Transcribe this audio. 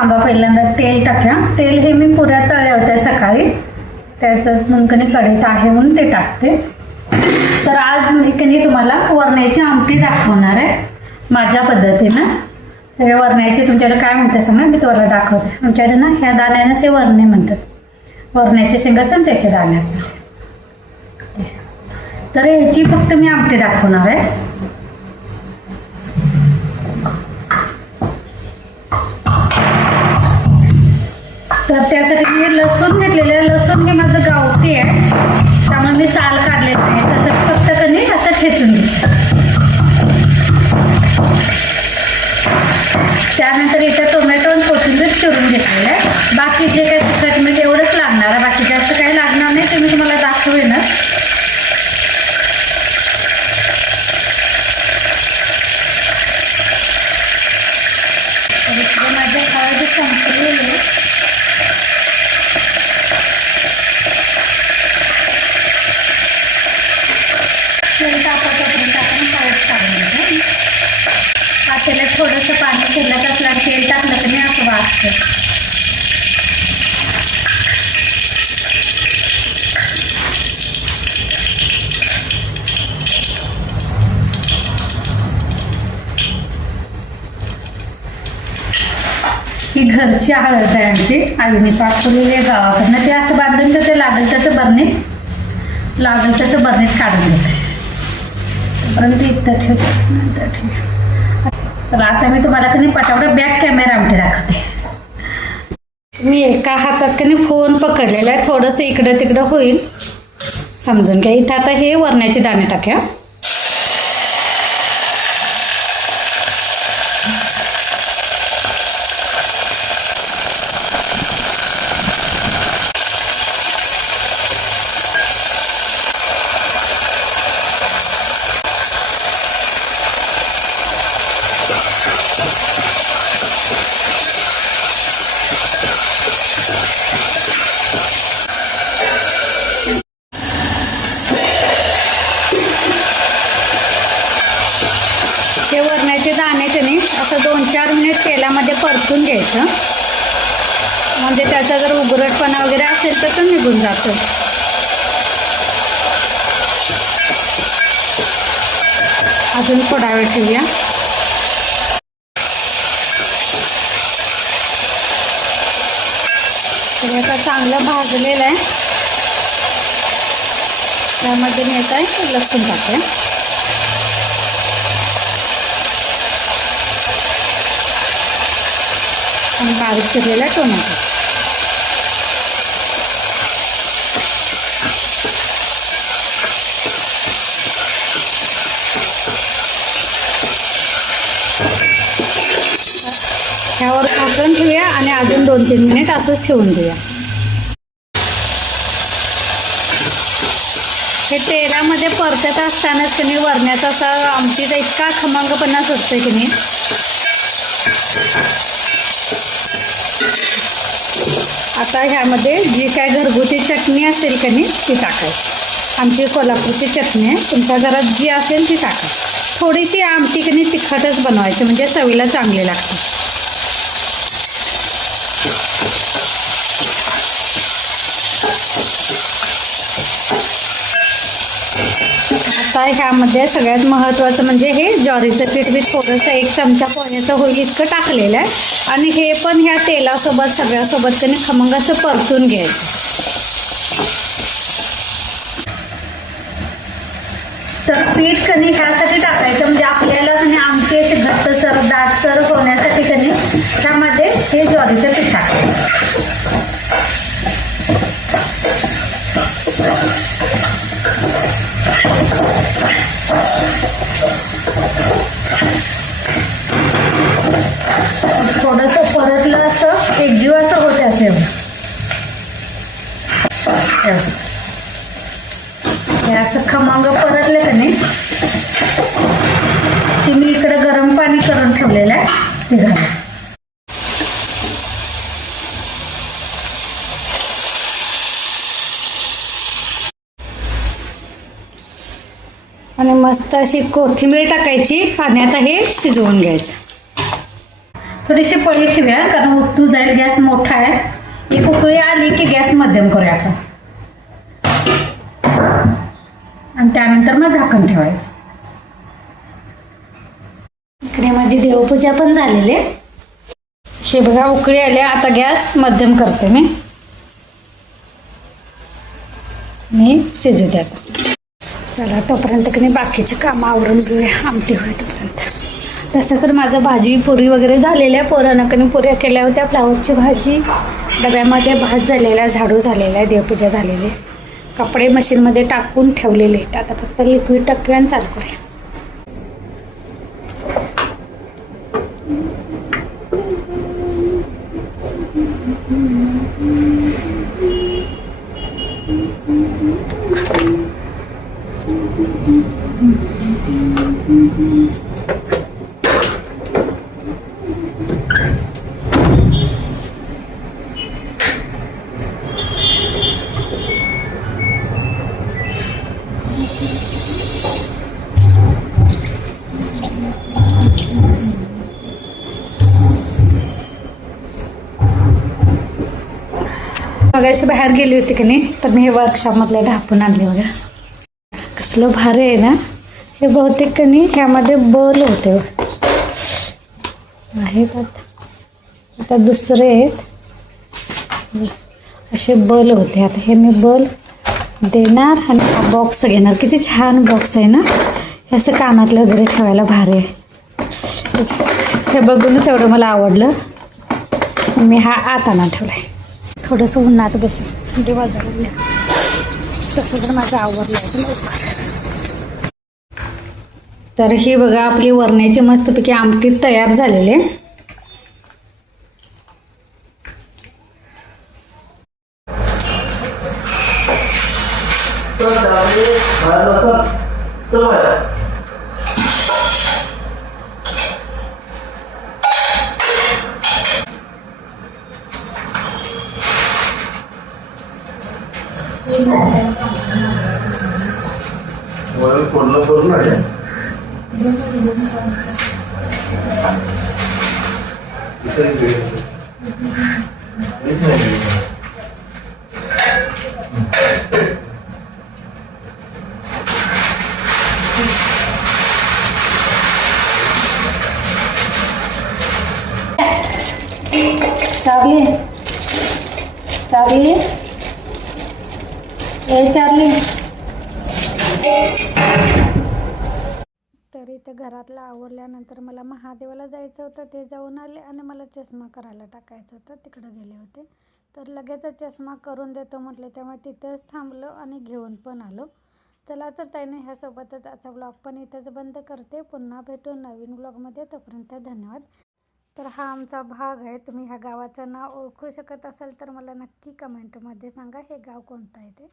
थांबा, पहिल्यांदा तेल टाकूया. तेल हे मी पुऱ्या तळल्या होत्या सकाळी, त्याचं मुंकणी कढईत आहे म्हणून ते टाकते. तर आज मी कधी तुम्हाला वरण्याची आमटी दाखवणार आहे माझ्या पद्धतीनं. तर वरण्याची तुमच्याकडे काय म्हणतात सांगा, मी तुम्हाला दाखवते. आमच्याकडे ना ह्या दाण्यानंच हे वरणे म्हणतात. वरण्याचे शेंगा असतात त्याचे दाणे असतात. तर ह्याची फक्त मी आमटी दाखवणार आहे. तर त्यासाठी मी लसूण घेतलेलं आहे. लसूण हे माझं गावठी आहे, त्यामुळे मी साल काढलेलं आहे. तसं फक्त कणी असं ठेचून घेते. त्यानंतर इथं टोमॅटो आणि कोथिंबीर चिरून घेतलेलं आहे. बाकी जे काही तिखट मीठ एवढंच लागणार आहे, बाकी जास्त काही लागणार नाही, ते मी तुम्हाला दाखवेनच. माझ्या हळद संपलेली आहे. तेल टाकायचं आपण हळद टाकून त्याला थोडंसं पाणी शिल्लक असलं, तेल टाकलं तर नाही असं वाटतं. ही घरची हळद आहे आमची, आईने पाठवलेली आहे गावाकडनं. ते असं बांधून तर ते लागेल तसं बरणीत काढून घेते. परंतु इथं ठेवते, नंतर ठेवते. तर आता मी तुम्हाला कधी पटापट बॅक कॅमेरा आमटी दाखवते. मी एका हातात कधी फोन पकडलेला आहे, थोडंसं इकडं तिकडं होईल समजून घ्या. इथं आता हे वरण्याचे दाणे टाक्या. हे वरण्याचे दाणे त्याने असं 2-4 मिनिट तेलामध्ये परतून घ्यायचं, म्हणजे त्याचा जर उघरटपणा वगैरे असेल तर तो निघून जातो. अजून थोडा वेळ ठेवूया. तर आता चांगलं भाजलेलं आहे. त्यामध्ये मी आता लसूण टाकूया. आणि बारीक चिरलेला टोमॅटो. ह्यावर झाकण ठेवूया आणि अजून 2-3 मिनिट असंच ठेवून देऊया. हे तेलामध्ये परतत असतानाच की नाही वरण्याचा असा आमटीचा इतका खमंगपणा सुटतोय की नाही. आता ह्यामध्ये जी काय घरगुती चटणी असेल की नाही ती टाकायची. आमची कोल्हापूरची चटणी आहे, तुमच्या घरात जी असेल ती टाका. थोडीशी आमटी की नाही तिखटच बनवायची, म्हणजे चवीला चांगली लागते. आता ह्यामध्ये सगळ्यात महत्त्वाचं म्हणजे हे ज्वारीचं पीठ मी थोडंसं 1 चमचा पोह्याचं होईल इतकं टाकलेलं आहे. आणि हे पण ह्या तेलासोबत सगळ्यासोबत त्यांनी खमंग असं परतून घ्यायचं. तर पीठ कणी ह्यासाठी टाकायचं म्हणजे आपल्याला कणी आमटी असे घट्टसर दाटसर होण्यासाठी कणी त्यामध्ये हे ज्वारीचं पीठ टाकायचं. थोडंसं परतलं असं एकजीव असं होते असे. हे असं खमंग परतलं का नाही की मी इकडे गरम पाणी करून ठेवलेलं आहे ते घाला. आणि मस्त अशी कोथिंबीर टाकायची आणि आता हे शिजवून घ्यायचं. थोडीशी पळी ठेवूया कारण उतू जाईल. गॅस मोठा आहे. एक उकळी आली की गॅस मध्यम करूया आपण आणि त्यानंतर मग झाकण ठेवायचं. इकडे माझी देवपूजा पण झालेली आहे. हे बघा उकळी आली. आता गॅस मध्यम करते मी शिजू द्या. चला तोपर्यंत की नाही बाकीची कामं आवरून घेऊया आमटी होईल तोपर्यंत. तसं तर माझं भाजी पुरी वगैरे झालेल्या पोरानं कधी पुऱ्या केल्या होत्या. फ्लावरची भाजी डब्यामध्ये भात झालेला, झाडू झालेला आहे, देवपूजा झालेली आहे. कपडे मशीनमध्ये टाकून ठेवलेले आहेत. आता फक्त लिक्विड टाकूया आणि चालू करूया. मगाशी बाहेर गेली होती की नाही तर मी हे वर्कशॉपमधलं ढापून आणले बघा. कसलं भारी आहे ना हे. बहुतेक की नाही ह्यामध्ये बल होते आहेत. आता दुसरे आहेत असे बल होते. आता हे मी बल देणार आणि हा बॉक्स घेणार. किती छान बॉक्स आहे ना. हे असं कानातलं वगैरे ठेवायला भारी आहे. हे बघूनच एवढं मला आवडलं. मी हा आत आणा ठेवला आहे. थोडंसं उन्हात बस म्हणजे वाजवलं तसं तर माझं आवडलं आहे. तर ही बघा आपली वरण्याची मस्तपैकी आमटी तयार झालेली आहे. चार्ली चार्ली ए चार्ली. तर इथं घरातलं आवरल्यानंतर मला महादेवाला जायचं होतं. ते जाऊन आले आणि मला चष्मा करायला टाकायचं होतं. तिकडं गेले होते तर लगेच चष्मा करून देतो म्हटले. त्यामुळे तिथंच थांबलो आणि घेऊन पण आलो. चला तर ताईने ह्यासोबतच आजचा ब्लॉग पण इथंच बंद करते. पुन्हा भेटू नवीन ब्लॉगमध्ये. तोपर्यंत धन्यवाद. तर हा आमचा भाग आहे. तुम्ही ह्या गावाचं नाव ओळखू शकत असाल तर मला नक्की कमेंटमध्ये सांगा हे गाव कोणतं आहे ते.